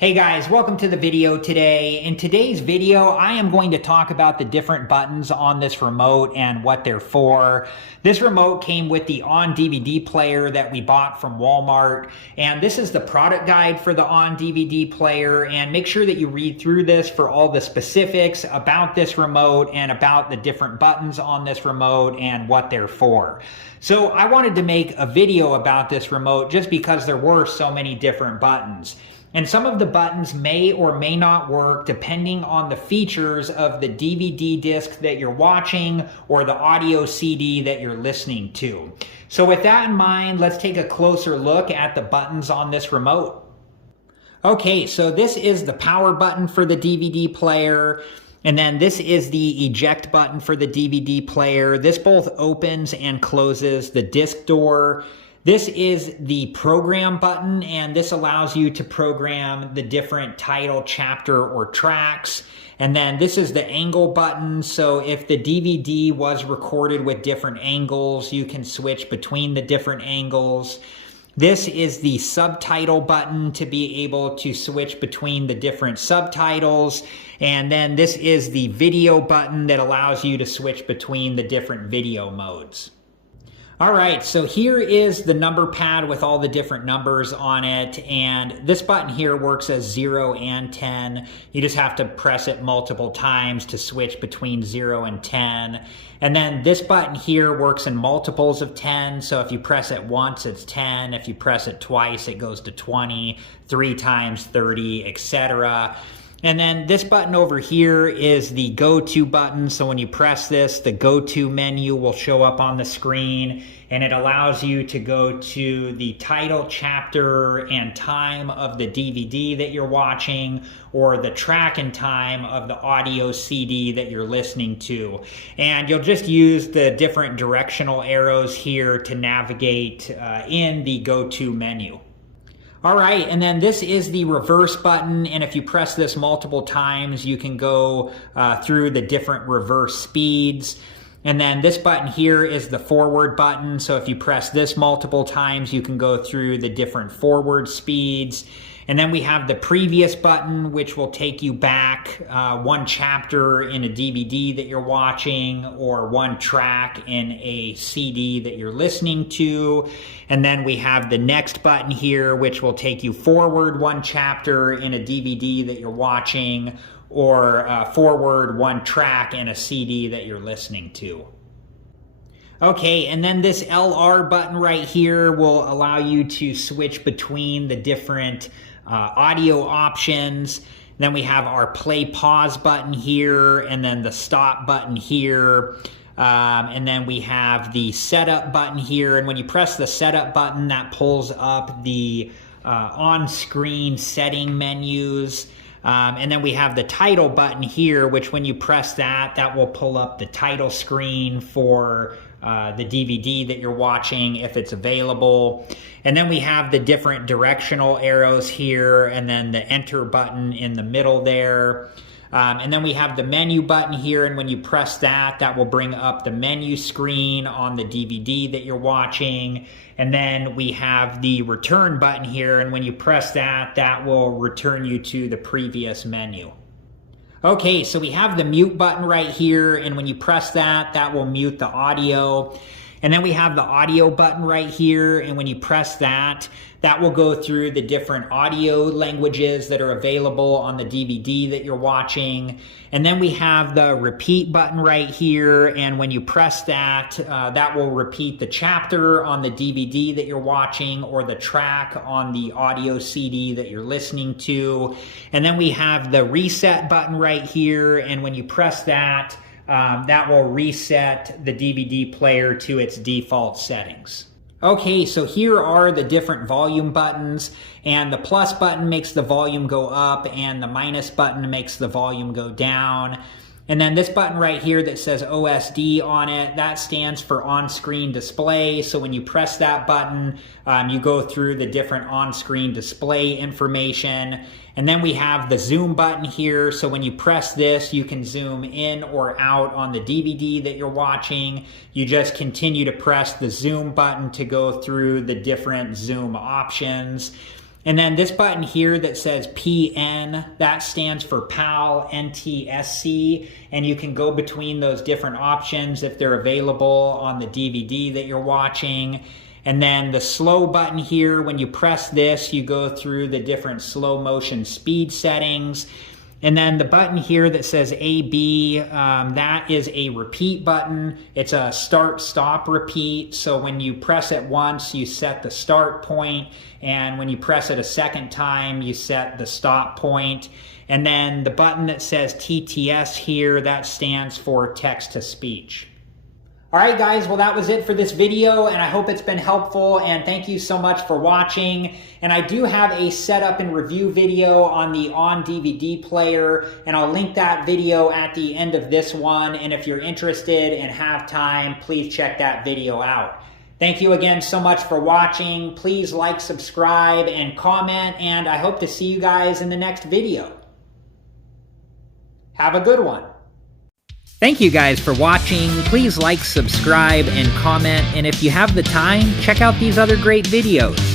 Hey guys, welcome to the video today. In today's video, I am going to talk about the different buttons on this remote and what they're for. This remote came with the On DVD player that we bought from Walmart, and this is the product guide for the On DVD player, and make sure that you read through this for all the specifics about this remote and about the different buttons on this remote and what they're for. So I wanted to make a video about this remote just because there were so many different buttons. And some of the buttons may or may not work depending on the features of the DVD disc that you're watching or the audio CD that you're listening to. So with that in mind, let's take a closer look at the buttons on this remote. Okay, so this is the power button for the DVD player. And then this is the eject button for the DVD player. This both opens and closes the disc door. This is the program button, and this allows you to program the different title, chapter, or tracks. And then this is the angle button, so if the DVD was recorded with different angles, you can switch between the different angles. This is the subtitle button to be able to switch between the different subtitles. And then this is the video button that allows you to switch between the different video modes. All right, so here is the number pad with all the different numbers on it, and this button here works as 0 and 10. You just have to press it multiple times to switch between 0 and 10. And then this button here works in multiples of 10, so if you press it once, it's 10. If you press it twice, it goes to 20, 3 times 30, etc. And then this button over here is the go-to button. So when you press this, the go-to menu will show up on the screen, and it allows you to go to the title, chapter, and time of the DVD that you're watching, or the track and time of the audio CD that you're listening to. And you'll just use the different directional arrows here to navigate in the go-to menu. All right, and then this is the reverse button, and if you press this multiple times, you can go through the different reverse speeds. And then this button here is the forward button, so if you press this multiple times, you can go through the different forward speeds. And then we have the previous button, which will take you back one chapter in a DVD that you're watching or one track in a CD that you're listening to. And then we have the next button here, which will take you forward one chapter in a DVD that you're watching or forward one track in a CD that you're listening to. Okay, and then this LR button right here will allow you to switch between the different audio options. Then we have our play pause button here, and then the stop button here. And then we have the setup button here. And when you press the setup button, that pulls up the on-screen setting menus. And then we have the title button here, which when you press that, that will pull up the title screen for the DVD that you're watching if it's available. And then we have the different directional arrows here, and then the enter button in the middle there. And then we have the menu button here, and when you press that, that will bring up the menu screen on the DVD that you're watching. And then we have the return button here, and when you press that, that will return you to the previous menu. Okay, so we have the mute button right here, and when you press that, that will mute the audio. And then we have the audio button right here, and when you press that, that will go through the different audio languages that are available on the DVD that you're watching. And then we have the repeat button right here, and when you press that, that will repeat the chapter on the DVD that you're watching or the track on the audio CD that you're listening to. And then we have the reset button right here, and when you press that, that will reset the DVD player to its default settings. Okay, so here are the different volume buttons, and the plus button makes the volume go up, and the minus button makes the volume go down. And then this button right here that says OSD on it, that stands for on-screen display. So when you press that button, you go through the different on-screen display information. And then we have the zoom button here. So when you press this, you can zoom in or out on the DVD that you're watching. You just continue to press the zoom button to go through the different zoom options. And then this button here that says PN, that stands for PAL NTSC, and you can go between those different options if they're available on the DVD that you're watching. And then the slow button here, when you press this, you go through the different slow motion speed settings. And then the button here that says AB, that is a repeat button. It's a start, stop, repeat. So when you press it once, you set the start point. And when you press it a second time, you set the stop point. And then the button that says TTS here, that stands for text to speech. All right, guys, well, that was it for this video, and I hope it's been helpful, and thank you so much for watching. And I do have a setup and review video on the On DVD player, and I'll link that video at the end of this one, and if you're interested and have time, please check that video out. Thank you again so much for watching. Please like, subscribe, and comment, and I hope to see you guys in the next video. Have a good one. Thank you guys for watching. Please like, subscribe, and comment. And if you have the time, check out these other great videos.